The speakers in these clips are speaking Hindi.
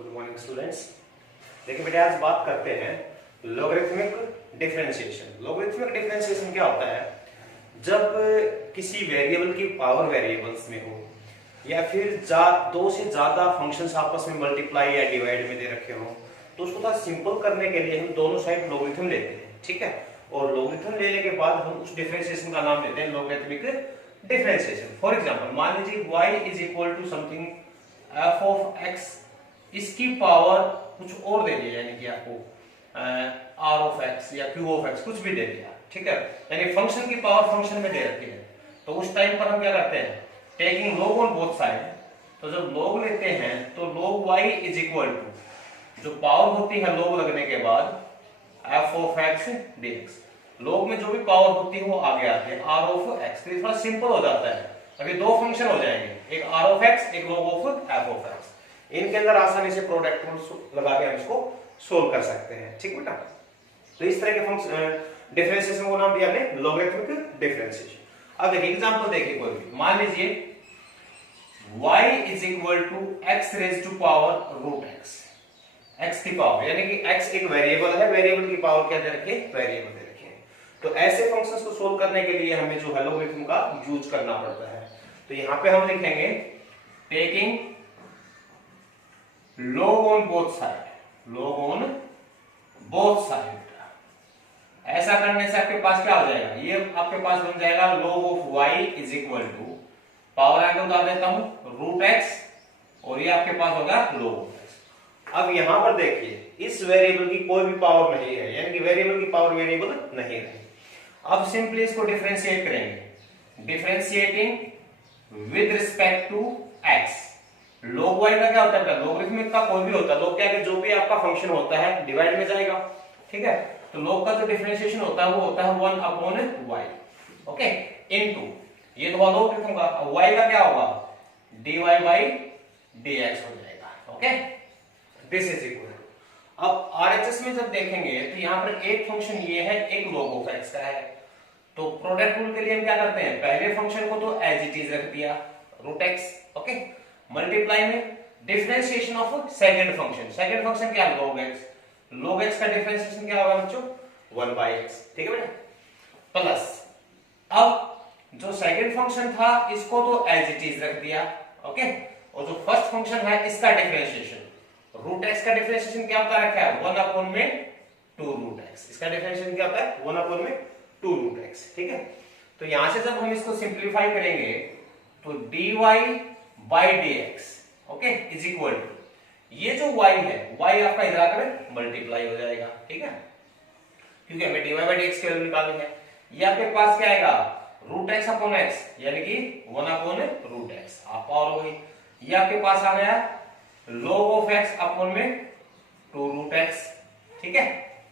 Good morning students. देखिए बेटे, आज बात करते हैं लॉगरिथमिक डिफरेंशिएशन। लॉगरिथमिक डिफरेंशिएशन क्या होता है? जब किसी वेरिएबल की पावर वेरिएबल्स में हो या फिर दो से ज्यादा फंक्शंस आपस में मल्टीप्लाई या डिवाइड में दे रखे हो, तो उसको थोड़ा सिंपल करने के लिए हम दोनों साइड लॉगरिथम लेते हैं, ठीक है। और लॉगरिथम लेने के बाद हम उस डिफरेंशिएशन का नाम देते हैं लॉगरिथमिक डिफरेंशिएशन। फॉर एग्जांपल, मान लीजिए y is equal to something f of x, इसकी पावर कुछ और दे दिया, यानी कि आपको r ऑफ x या q ऑफ x कुछ भी दे दिया, ठीक है। यानी फंक्शन की पावर फंक्शन में दे रखी है, तो उस टाइम पर हम क्या करते हैं? Taking log on both side. तो जब log लेते हैं तो log y is equal to, जो पावर होती है log लगने के बाद, f of x dx। log में जो भी पावर होती है वो आगे आती है r ऑफ x। तो थोड़ा सिंपल हो जाता है। अभी दो फंक्शन हो जाएंगे, एक r ऑफ x, एक log of f of x। इनके अंदर आसानी से प्रोडक्ट रूल लगा के हम इसको सोल्व कर सकते हैं, ठीक बेटा। तो इस तरह के फंक्शन डिफरेंशिएशन को नाम दिया हमने लॉगरिथमिक डिफरेंशिएशन। अब देखिए एग्जांपल देखिए, कोई भी मान लीजिए y is equal to x raise to power root x। x की पावर यानी कि x एक वेरिएबल है, वेरिएबल की पावर क्या दे रखी है? वेरिएबल दे रखी है। तो ऐसे फंक्शंस को सोल्व करने के लिए हमें जो है लॉगरिथम का यूज करना पड़ता है। तो यहां पे हम लिखेंगे taking log on both side, log on both side। ऐसा करने से आपके पास क्या हो जाएगा? ये आपके पास बन जाएगा log of y is equal to, power आगे उतार देता हूं, रूट x, और ये आपके पास होगा log of x। अब यहां पर देखिए, इस वेरिएबल की कोई भी पावर नहीं है, यानी कि वेरिएबल की पावर वेरिएबल नहीं है। अब सिंपली इसको डिफरेंशिएट करेंगे, differentiating with respect to x। log y का क्या होता है? लॉगरिथमिक का कोई भी होता है, log क्या है? जो भी आपका फंक्शन होता है डिवाइड में जाएगा, ठीक है। तो log का जो डिफरेंशिएशन होता है वो होता है 1 अपॉन y, ओके, इनटू ये तो हुआ लॉगरिथम का। अब y का क्या होगा? dy बाय dx हो जाएगा, okay. This is equal to, अब RHS में जब देखेंगे तो यहां पर एक फंक्शन ये है, एक log ऑफ x का है। तो प्रोडक्ट रूल के लिए हम क्या करते हैं? पहले फंक्शन को तो एज इट इज रख दिया, रूट x, ओके। मल्टीप्लाई में differentiation of second function. Second function क्या है? log x। log x का डिफरेंशिएशन क्या होगा बच्चों? 1/x, ठीक है बेटा। प्लस अब जो सेकंड फंक्शन था इसको तो एज इट इज रख दिया, ओके। और जो फर्स्ट फंक्शन है इसका डिफरेंशिएशन, रूट x का डिफरेंशिएशन क्या होता रखा है? 1 अपॉन में 2 रूट x। इसका डिफरेंशिएशन क्या होता है? 1 अपॉन में 2 रूट x, ठीक है। तो यहां से जब हम इसको सिंपलीफाई करेंगे तो dy by dx, okay, is equal to, ये जो y है, y आपका इधर आकर मल्टीप्लाई हो जाएगा, ठीक है, क्योंकि हमें dy बाय dx की वैल्यू निकालनी है। ये आपके पास क्या आएगा? रूट x अपॉन x, यानी कि 1 अपॉन रूट x, आप पावर हो गई। ये आपके पास आ गया log ऑफ x अपॉन में 2 रूट x, ठीक है,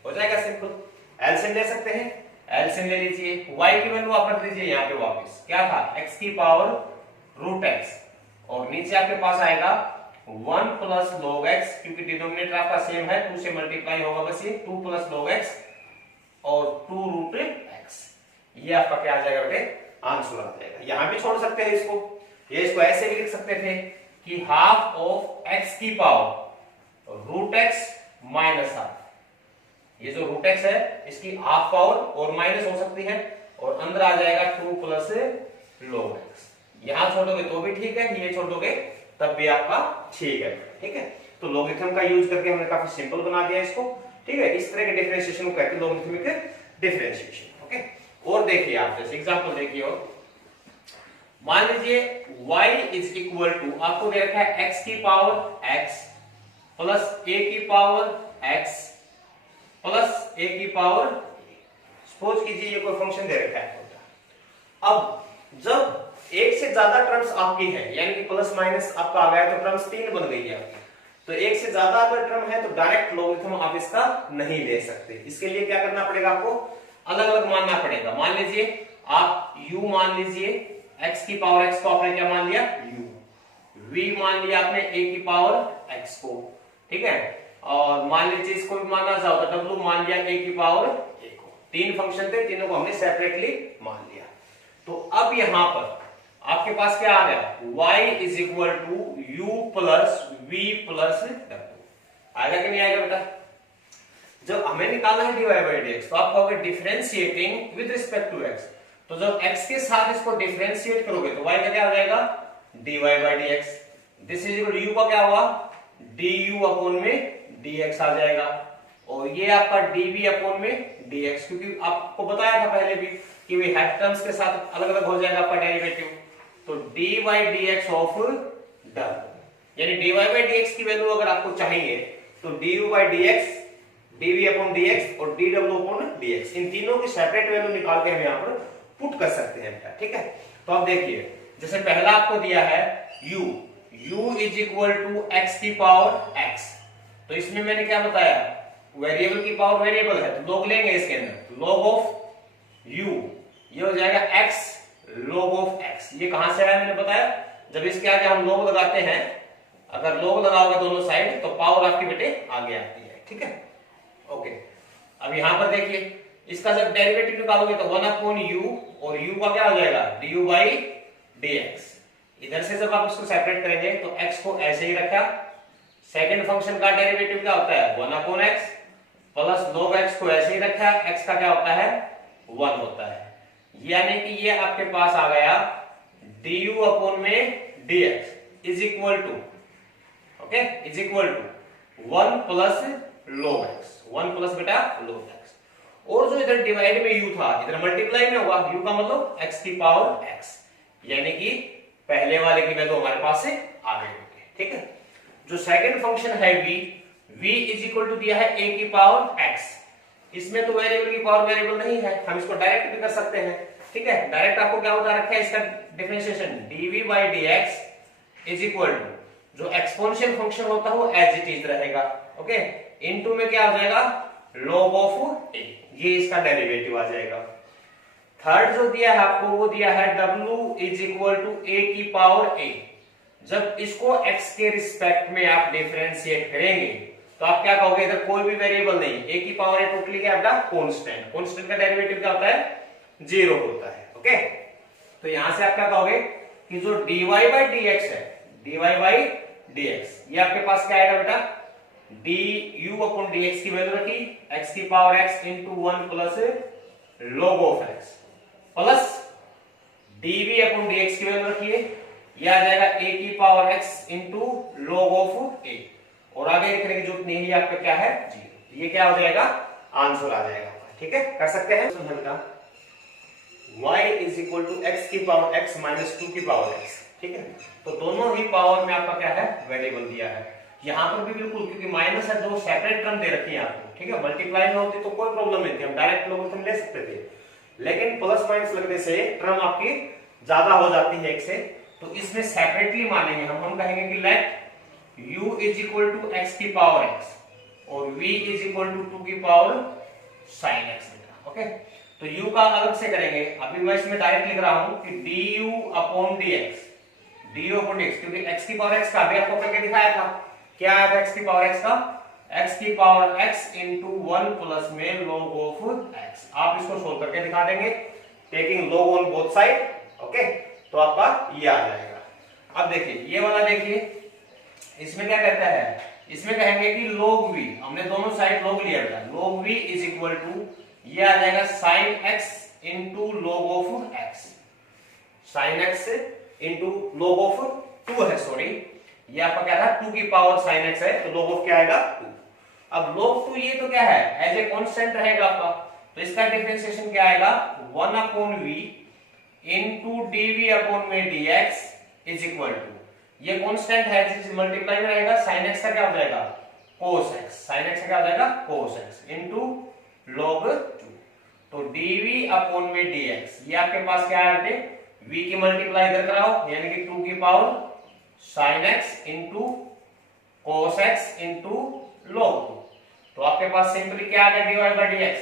हो जाएगा सिंपल। एलसीएम ले सकते हैं, एलसीएम ले लीजिए, y की वैल्यू आप रख दीजिए यहां पे वापस, क्या था? x की पावर रूट x, और नीचे आपके पास आएगा 1 प्लस log x, क्योंकि डिनोमिनेटर आपका सेम है, 2 से मल्टीप्लाई होगा बस ये 2 प्लस log x और 2 रूट x। ये आपका क्या आ जाएगा बेटे? आंसर आ जाएगा। यहां भी छोड़ सकते हैं इसको, ये इसको ऐसे भी लिख सकते थे कि हाफ ऑफ x की power root x minus half. ये जो रूट x है इसकी हाफ पावर और माइनस हो सकती है, और अंदर आ जाएगा 2 प्लस log x। यहां छोड़ोगे तो भी ठीक है, ये छोड़ दोगे तब भी आपका ठीक है, ठीक है। तो लॉगरिथम का यूज करके हमने काफी सिंपल बना दिया इसको, ठीक है। इस तरह के डिफरेंशिएशन को कहते हैं लॉगरिथमिक डिफरेंशिएशन, ओके। और देखिए आप जैसे एग्जांपल देखिए, और मान लीजिए y इज इक्वल टू, आपको दे रखा है x की पावर x प्लस a की पावर x प्लस a की पावर, सपोज कीजिए ये कोई फंक्शन दे रखा है। अब जब एक से ज्यादा टर्म्स आपकी है, यानी कि प्लस माइनस आपका आ गया, तो टर्म्स 3 बन गई है आपकी। तो एक से ज्यादा अगर टर्म है तो डायरेक्ट लॉगरिथम आप इसका नहीं ले सकते। इसके लिए क्या करना पड़ेगा? आपको अलग अलग मानना पड़ेगा। मान लीजिए आप u मान लीजिए, x की पावर x को आपने क्या मान लिया? u। v मान लिया आपने a की पावर x को, ठीक है। और मान लीजिए इसको भी मानना चाहो तो w मान लिया a की पावर a को। 3 फंक्शन थे, तीनों को हमने सेपरेटली मान लिया। तो अब यहां पर आपके पास क्या आ गया? y is equal to u plus v plus w। आएगा कि नहीं आएगा बेटा? जब हमें निकालना है dy बाई dx तो आप कहोगे differentiating with respect to x, तो जब x के साथ इसको डिफरेंशिएट करोगे तो y का क्या हो जाएगा? dy by dx। This is equal u का क्या हुआ? du अपॉन में dx आ जाएगा, और ये आपका dv अपॉन में dx, क्योंकि आपको बताया था पहले भी कि वे हाफ टर्म्स के साथ अलग अलग हो जाएगा आपका डेरिवेटिव। तो dy by dx of w, यानी dy बाई dx की वैल्यू अगर आपको चाहिए तो du by dx, dv upon dx और dw अपॉन dx, इन तीनों की सेपरेट वैल्यू निकाल के हम यहाँ पर पुट कर सकते हैं बेटा, ठीक है। तो अब देखिए, जैसे पहला आपको दिया है u is equal to x की पावर x, तो इसमें मैंने क्या बताया? वेरिएबल की पावर वेरिएबल है तो लॉग लेंगे इसके अंदर, लॉग ऑफ u, ये हो जाएगा x log ऑफ x। ये कहां से आया मैंने बताया? जब इसके आगे हम log लगाते हैं, अगर log लगाओगे दोनों साइड तो पावर आपकी बेटे आगे आती है, ठीक है। ओके, अब यहां पर देखिए, इसका जब डेरिवेटिव निकालोगे तो 1 अपॉन u, और u का क्या हो जाएगा? du by dx। इधर से जब आप इसको सेपरेट करेंगे तो x को ऐसे ही रखा, सेकंड फंक्शन का डेरिवेटिव क्या होता है? 1 upon x, plus log x को ऐसे ही रखा, x का क्या होता है? 1 होता है, यानी कि ये आपके पास आ गया du अपॉन में dx is equal to, okay, is equal to 1 plus log x, 1 plus बेटा log x, और जो इधर डिवाइड में u था इधर मल्टीप्लाई में होगा, u का मतलब x की पावर x, यानी कि पहले वाले की वैल्यू हमारे पास से आ गई, ठीक है। जो सेकंड फंक्शन है v इज इक्वल टू दिया है a की पावर x, इसमें तो वेरिएबल की पावर वेरिएबल नहीं है, हम इसको डायरेक्ट भी कर सकते हैं, ठीक है। डायरेक्ट आपको क्या बता रखा है इसका differentiation, dv by dx is equal to जो एक्सपोनेंशियल फंक्शन होता है वो एज इट इज रहेगा, ओके, इनटू में क्या हो जाएगा? log ऑफ a, ये इसका डेरिवेटिव आ जाएगा। थर्ड जो दिया है आपको वो दिया है w is equal to a की पावर a। जब इसको x के रिस्पेक्ट में आप डिफरेंशिएट करेंगे तो आप क्या कहोगे? इधर कोई भी वेरिएबल नहीं, a की पावर a टोटली क्या होता है? कांस्टेंट, कांस्टेंट का डेरिवेटिव क्या होता है? 0 होता है, ओके। तो यहां से आप क्या कहोगे कि जो dy बाई dx है, dy बाई dx, ये आपके पास क्या आएगा बेटा? du अपॉन dx की वैल्यू रखी, x की power x into 1 plus log of x, plus dv upon dx की वैल्यू रखिए, यह आ जाएगा a की power x into log of a, और आगे लिखने की जरूरत नहीं है, आपका क्या है? 0। ये क्या हो जाएगा? आंसर आ जाएगा, ठीक है, कर सकते हैं। y is equal to x की पावर x माइनस 2 की पावर x, ठीक है। तो दोनों ही पावर में आपका क्या है? वेरिएबल दिया है। यहां पर भी बिल्कुल, क्योंकि माइनस है, दो सेपरेट टर्म दे रखी है आपको, ठीक है। मल्टीप्लाई में होती तो कोई प्रॉब्लम नहीं थी, हम डायरेक्ट लोगरिथम ले सकते थे, लेकिन प्लस माइनस लगने से टर्म आपकी ज्यादा हो जाती है एक से, तो इसमें सेपरेटली मानेंगे हम कहेंगे कि let u is equal to x की पावर x और v इज इक्वल टू 2 की पावर sin x, ओके। तो u का अलग से करेंगे, अभी मैं इसमें डायरेक्ट लिख रहा हूं कि du upon dx, du upon dx, क्योंकि x की पावर x का अभी आपको करके दिखाया था, क्या आया था x की पावर x का? x की पावर x इंटू 1 प्लस में log ऑफ x। आप इसको सोल्व करके दिखा देंगे, taking log on both side, okay, तो आपका ये आ जाएगा। अब देखिए ये वाला, देखिए इसमें क्या कहता है? इसमें कहेंगे कि log v, हमने दोनों साइड log लिया बेटा, log v is equal to ये आ जाएगा sin x into log of x, sin x into log of 2 है, सॉरी, ये आपका क्या था? 2 की पावर sin x है, तो log ऑफ क्या आएगा? 2। अब log 2 ये तो क्या है? एज ए कांस्टेंट रहेगा आपका, तो इसका डिफरेंशिएशन क्या आएगा? 1 upon v into dv upon में dx इज इक्वल टू, ये कांस्टेंट है, जिस मल्टीप्लाई में रहेगा, sin x का क्या हो जाएगा? cos x, sin x का क्या हो जाएगा? cos x इंटू log 2, तो dv अपॉन में dx, ये आपके पास क्या है बेटे? v की मल्टीप्लाई इधर कराओ, यानी कि 2 की power sin x into cos x into log 2, तो आपके पास सिंपली क्या आ गया? dy by dx,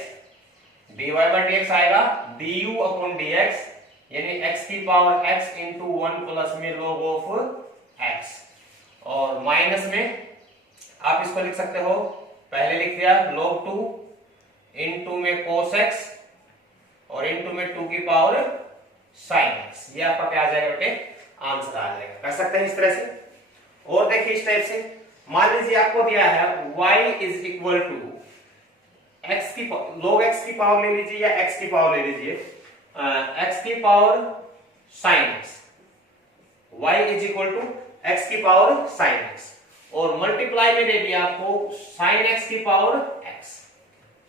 dy by dx आएगा du अपॉन dx, यानी x की पावर x इंटू 1 प्लस में log ऑफ x, और माइनस में आप इसको लिख सकते हो, पहले लिख दिया log 2 इंटू में cos x और इंटू में 2 की पावर sin x, ये आपका क्या आ जाएगा बेटे? आंसर आ जाएगा। कर सकते हैं इस तरह से। और देखिए इस टाइप से मान लीजिए आपको दिया है y is equal to x की log x की पावर ले लीजिए या x की पावर ले लीजिए, x की power sin x, y is equal to x की पावर sin x, और मल्टीप्लाई में दे दिया आपको sin x की पावर x,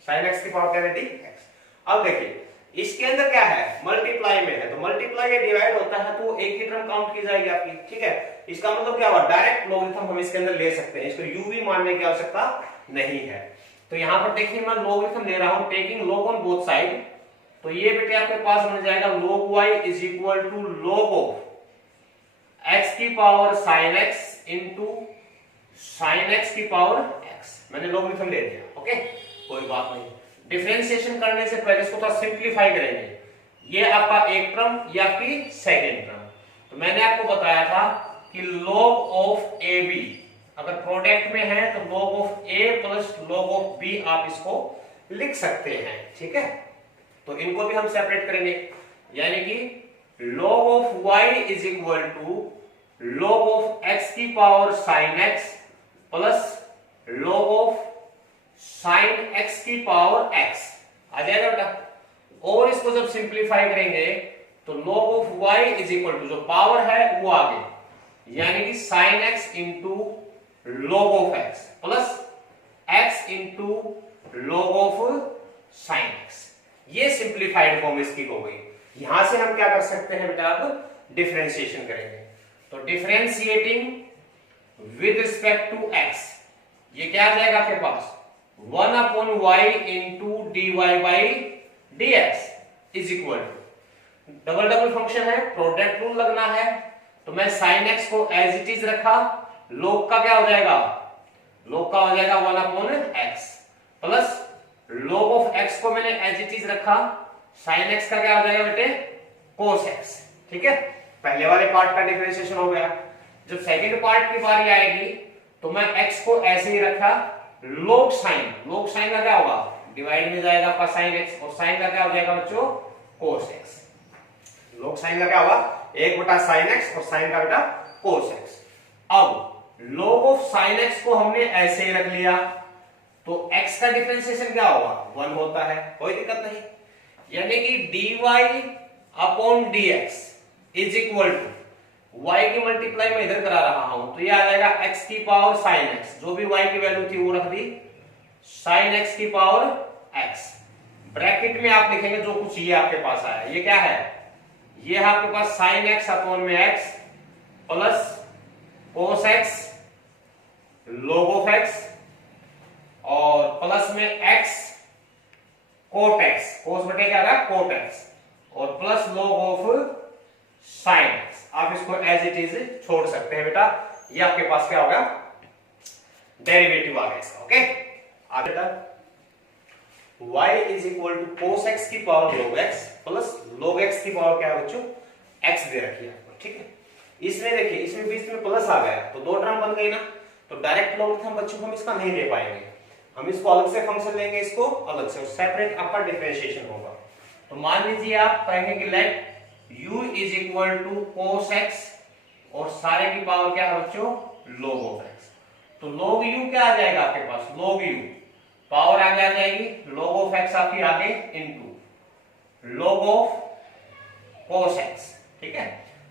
sin x की पावर क्या दे दी x। अब देखिए इसके अंदर क्या है, मल्टीप्लाई में है, तो मल्टीप्लाई या डिवाइड होता है तो एक ही टर्म काउंट की जाएगी आपकी, ठीक है। इसका मतलब क्या हुआ, डायरेक्ट लॉगरिथम हम इसके अंदर ले सकते हैं, इसको u भी मानने की आवश्यकता नहीं है। तो यहां पर देखिए मैं लॉगरिथम ले रहा हूं taking log on both side, तो ये बेटे आपके पास बन जाएगा log y is equal to log of x की power sin x into sin x की पावर x, मैंने लॉगरिथम ले दिया, ओके कोई बात नहीं। डिफरेंशिएशन करने से पहले इसको थोड़ा सिंप्लीफाई करेंगे, ये आपका एक टर्म, ये आपकी सेकेंड टर्म। तो मैंने आपको बताया था कि log ऑफ ए बी अगर प्रोडक्ट में है तो log of a plus log of b आप इसको लिख सकते हैं, ठीक है। तो इनको भी हम सेपरेट करेंगे, यानी कि log of y is equal to log of x की power sin x plus log of sin x की पावर x आ जाएगा बेटा। और इसको जब सिंप्लीफाई करेंगे तो log of y is equal to जो पावर है वो आ गई, यानी कि sin x into log of x plus x into log of sin x, ये सिंप्लीफाइड फॉर्म इसकी हो गई। यहां से हम क्या कर सकते हैं बेटा, अब डिफरेंशिएशन करेंगे, तो differentiating with respect to x, ये क्या आ जाएगा आपके पास 1 upon y into dy by dx is equal to, double double function है, प्रोडक्ट रूल लगना है, तो मैं sin x को एज इट इज रखा, log का क्या हो जाएगा, log का हो जाएगा 1 upon x plus log of x को मैंने एज इट इज रखा, sin x का क्या हो जाएगा बेटे cos x, ठीक है। पहले वाले पार्ट का डिफरेंशिएशन हो गया। जब सेकंड पार्ट की बारी आएगी तो मैं x को ऐसे ही रखा, log sin का क्या होगा, डिवाइड में जाएगा आपका sin x, और sin का क्या हो जाएगा बच्चों cos x, log sin का क्या होगा 1/sin x और sin का बेटा cos x। अब log ऑफ sin x को हमने ऐसे ही रख लिया, तो x का डिफरेंशिएशन क्या होगा 1 होता है, कोई दिक्कत नहीं, यानी कि dy upon dx is equal to y की मल्टीप्लाई में इधर करा रहा हूं, तो ये आ जाएगा x की पावर sin x, जो भी y की वैल्यू थी वो रख दी, sin x की पावर x, ब्रैकेट में आप लिखेंगे जो कुछ ये आपके पास आया, ये क्या है, ये है आपके पास sin x अपॉन में x plus cos x log of x और प्लस में x cot x, cos बटे क्या था cot x, और plus log of sin x, आप इसको एज इट इज छोड़ सकते हैं बेटा, ये आपके पास क्या होगा डेरिवेटिव आ गया इसका, ओके। आगे बेटा y is equal to cos x की power log x plus log x की पावर क्या है बच्चों x दे रखी है आपको, ठीक है। इसमें देखिए इसमें बीच में प्लस आ गया तो दो टर्म बन गई ना, तो डायरेक्ट लॉगरिथम बच्चों हम इसका नहीं ले पाएंगे, हम इसको अलग से फंक्शन लेंगे, इसको अलग से, सेपरेट आपका डिफरेंशिएशन होगा। तो मान लीजिए आप कहेंगे कि let u is equal to cos x और सारे की पावर क्या है बच्चों log ऑफ x, तो log u क्या आ जाएगा आपके पास, log u पावर आगे आ जाएगी, log ऑफ x आपकी आगे into log of cos x, ठीक है।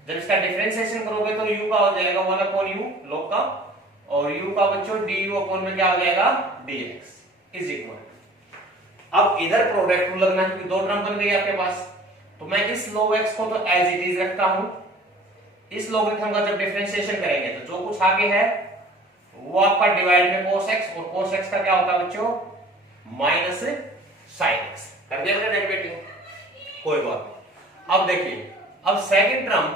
जब इसका डिफरेंशिएशन करोगे तो u का हो जाएगा 1 अपॉन u log का, और u का बच्चों du अपॉन में क्या हो जाएगा dx इज इक्वल। अब इधर प्रोडक्ट रूल लगना है क्योंकि दो टर्म बन गई आपके पास, तो मैं इस log x को तो एज इट इज रखता हूं, इस लॉगरिथम का जब डिफरेंशिएशन करेंगे तो जो कुछ आगे है वो आपका डिवाइड में cos x, और cos x का क्या होता है बच्चों माइनस sin x, कर दिया इसका डेरिवेटिव, कोई बात नहीं। अब देखिए अब सेकंड टर्म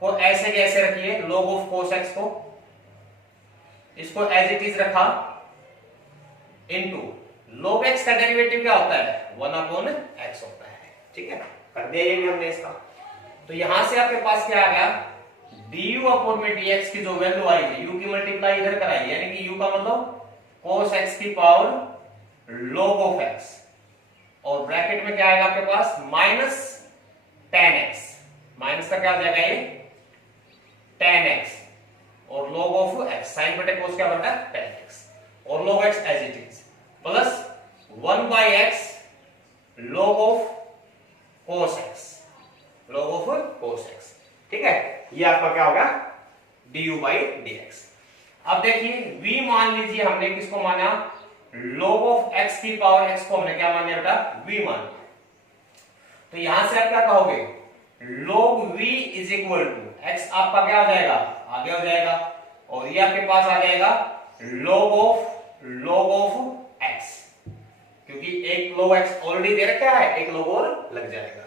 को ऐसे कैसे रखिए, log ऑफ cos x को इसको एज इट इज रखा इनटू log x का डेरिवेटिव क्या होता है 1 अपॉन x होता है, ठीक है, कर दिया ये भी हमने इसका। तो यहां से आपके पास क्या आ गया du अपॉन में dx की जो वैल्यू आई है u की मल्टीप्लाई इधर कराई, यानी कि u का मतलब cos x की पावर log ऑफ x, और ब्रैकेट में क्या आएगा आपके पास माइनस tan x, माइनस का क्या हो जाएगा ये tan x और log of x sin बटे cos क्या बनता है tan x और log x as it is plus 1 by x log of cos x, log of cos x। ठीक है, ये आपका क्या होगा du by dx। अब देखिए v मान लीजिए, हमने किसको माना log of x की पावर x को हमने क्या मान लिया बेटा v मान लिया। तो यहां से आप क्या कहोगे log v is equal to x आपका क्या हो जाएगा आगे हो जाएगा और ये आपके पास आ जाएगा log of x, क्योंकि एक log x ऑलरेडी दे रखा है, एक log और लग जाएगा।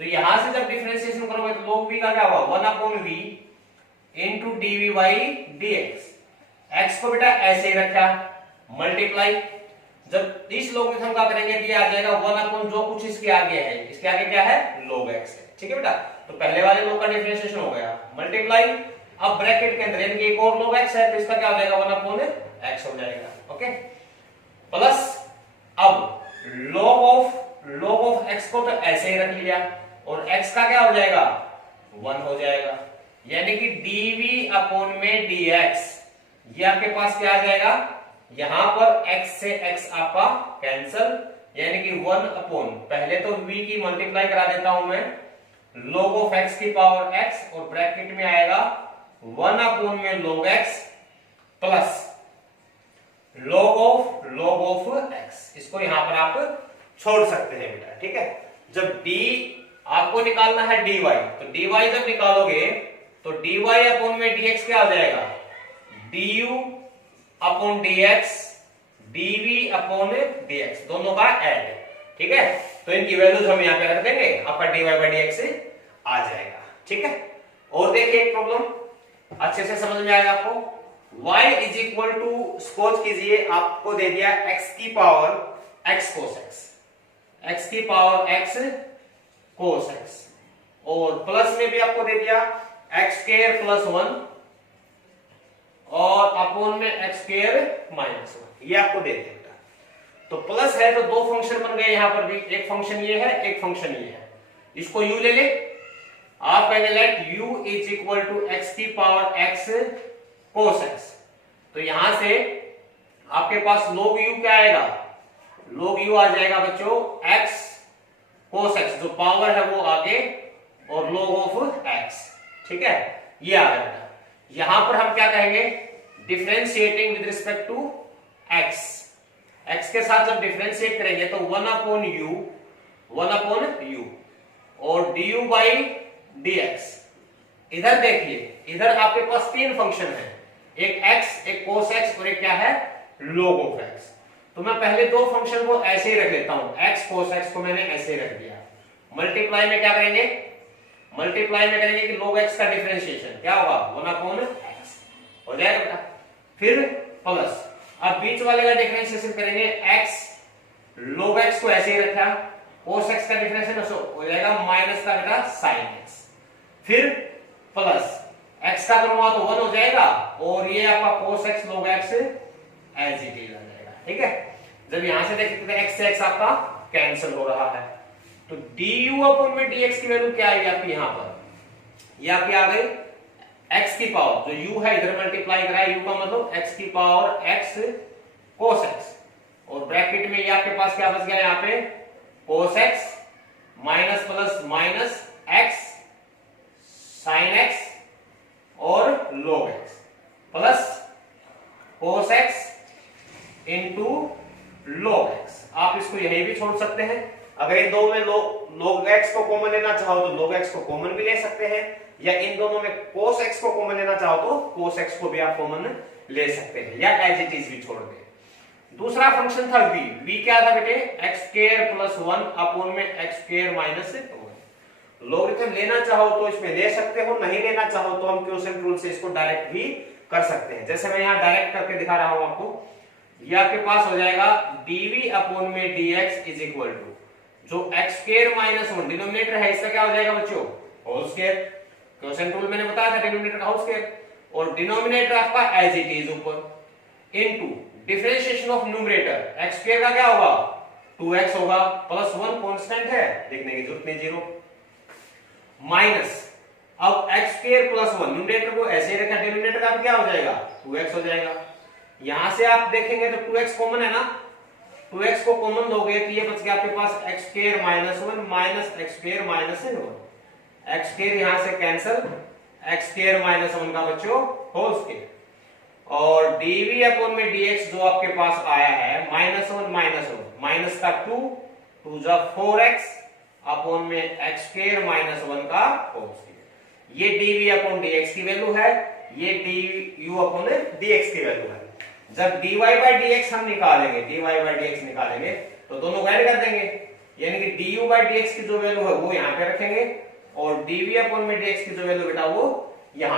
तो यहां से जब डिफरेंशिएशन करोगे तो log v का क्या होगा 1/v into dv by dx। x को बेटा ऐसे ही रखा मल्टीप्लाई, जब इस लोगरिथम का करेंगे तो ये आ जाएगा 1 जो कुछ इसके आगे है, इसके आगे क्या है log x है। ठीक है बेटा, तो पहले वाले log का डिफरेंशिएशन हो गया मल्टीप्लाई, अब ब्रैकेट के अंदर यानी एक और log x है तो इसका क्या हो जाएगा 1/x हो जाएगा। ओके, प्लस अब log of x को तो ऐसे ही रख लिया और x का क्या हो जाएगा 1 हो जाएगा, यानी कि dv में dx ये आपके पास क्या आ जाएगा, यहां पर x से x आपका कैंसल, यानी कि 1 पहले तो v की मल्टीप्लाई करा देता हूं मैं log of x की पावर x और ब्रैकेट में आएगा 1 में log x plus log of x। इसको यहां पर आप छोड़ सकते हैं बेटा। ठीक है, जब d आपको निकालना है dy, तो dy जब निकालोगे तो dy में dx क्या हो जाएगा du upon dx dv upon dx, दोनों का ऐड। ठीक है, तो इनकी वैल्यूज हम यहाँ पे रख देंगे, आपका dy by dx आ जाएगा। ठीक है, और देखिए एक प्रॉब्लम अच्छे से समझ में आएगा आपको। y is equal to suppose कीजिए आपको दे दिया x की power x cos x, x की पावर x cos x और प्लस में भी आपको दे दिया x स्क्वायर प्लस 1 और अपोन में x स्क्वायर माइनस 1, ये आपको दे दिया। तो प्लस है तो दो फंक्शन बन गए यहां पर भी, एक फंक्शन ये है एक फंक्शन ये है, इसको u ले ले, आप कहेंगे let u is equal to x की पावर x cos x। तो यहां से आपके पास log u क्या आएगा, log u आ जाएगा बच्चों x cos x, जो पावर है वो आगे और log ऑफ x। ठीक है, ये आ गया। यहां पर हम क्या कहेंगे differentiating with respect to x, x के साथ जब डिफरेंशिएट करेंगे तो 1 अपॉन u और du by dx। इधर देखिए, इधर आपके पास तीन फंक्शन है, एक x एक cos x और एक क्या है log of x। तो मैं पहले दो फंक्शन को ऐसे ही रख लेता हूं, x cos x को मैंने ऐसे ही रख दिया। मल्टीप्लाई में क्या करेंगे, मल्टीप्लाई में करेंगे कि log x का डिफरेंशिएशन क्या होगा 1/x हो जाएगा बेटा, फिर प्लस अब बीच वाले का डिफरेंशिएशन करेंगे x log x को ऐसे ही रखा, cos x का डिफरेंशिएशन हो जाएगा माइनस का बेटा sin x, फिर प्लस x का करूंगा तो 1 हो जाएगा और ये आपका cos x log x as it is आ जाएगा। ठीक है, जब यहां से देखते हैं x से x आपका कैंसिल हो रहा है तो du अपॉन में dx की वैल्यू क्या आएगी आपकी, यहां पर ये आपकी आ गई x की पावर, जो u है इधर मल्टीप्लाई करा है, u का मतलब x की पावर x cos x और ब्रैकेट में ये आपके पास क्या बच गया यहाँ पे cos x minus plus minus x sin x और log x plus cos x into log x। आप इसको यही भी छोड़ सकते हैं, अगर इन दो में log x को कॉमन लेना चाहो तो log x को कॉमन भी ले सकते हैं, या इन दोनों में cos x को कॉमन लेना चाहो तो cos x को भी आप कॉमन ले सकते हैं, या एज इट इज भी छोड़ दें। दूसरा फंक्शन था v क्या था बेटे x स्क्वायर प्लस 1 अपॉन में x स्क्वायर माइनस 1। लॉगरिथम लेना चाहो तो इसमें ले सकते हो, नहीं लेना चाहो तो हम क्वोशिएंट रूल से इसको डायरेक्ट भी कर सकते हैं, जैसे मैं यहाँ डायरेक्ट करके दिखा रहा हूं आपको। ये आपके पास हो जाएगा dv अपॉन में dx इज इक्वल टू जो x स्क्वायर माइनस 1 डिनोमिनेटर है इसका क्या हो जाएगा बच्चों होल स्क्वायर, क्वोशिएंट रूल मैंने बताया था डिनोमिनेटर का होल स्क्वायर, और डिनोमिनेटर आपका एज इट इज ऊपर into differentiation of numerator x square का क्या होगा 2x होगा प्लस 1 कांस्टेंट है लिखने की जरूरत नहीं, जीरो, माइनस अब एक्स स्क्वायर प्लस 1, न्यूमरेटर को ऐसे ही रखा, डिनोमिनेटर का क्या हो जाएगा 2x हो जाएगा। यहां से आप देखेंगे तो 2x कॉमन है ना, 2x को कॉमन लोगे तो ये बच गया आपके पास x square minus 1 minus x square minus 1, x square यहां से कैंसिल, x स्क्वायर माइनस 1 का बच्चों होल स्क्वायर, और dv अपॉन में dx जो आपके पास आया है -1 माइनस का 2 2 जा 4x अपॉन में x स्क्वायर माइनस 1 का होल स्क्वायर। ये dv अपॉन dx की वैल्यू है, ये du अपॉन dx की वैल्यू है। जब dy बाई dx हम निकालेंगे, dy बाई dx निकालेंगे तो दोनों को ऐड कर देंगे, यानी कि du बाई dx की जो वैल्यू है वो यहां पे रखेंगे और dv अपॉन में dx की जो वैल्यू बेटा वो यहां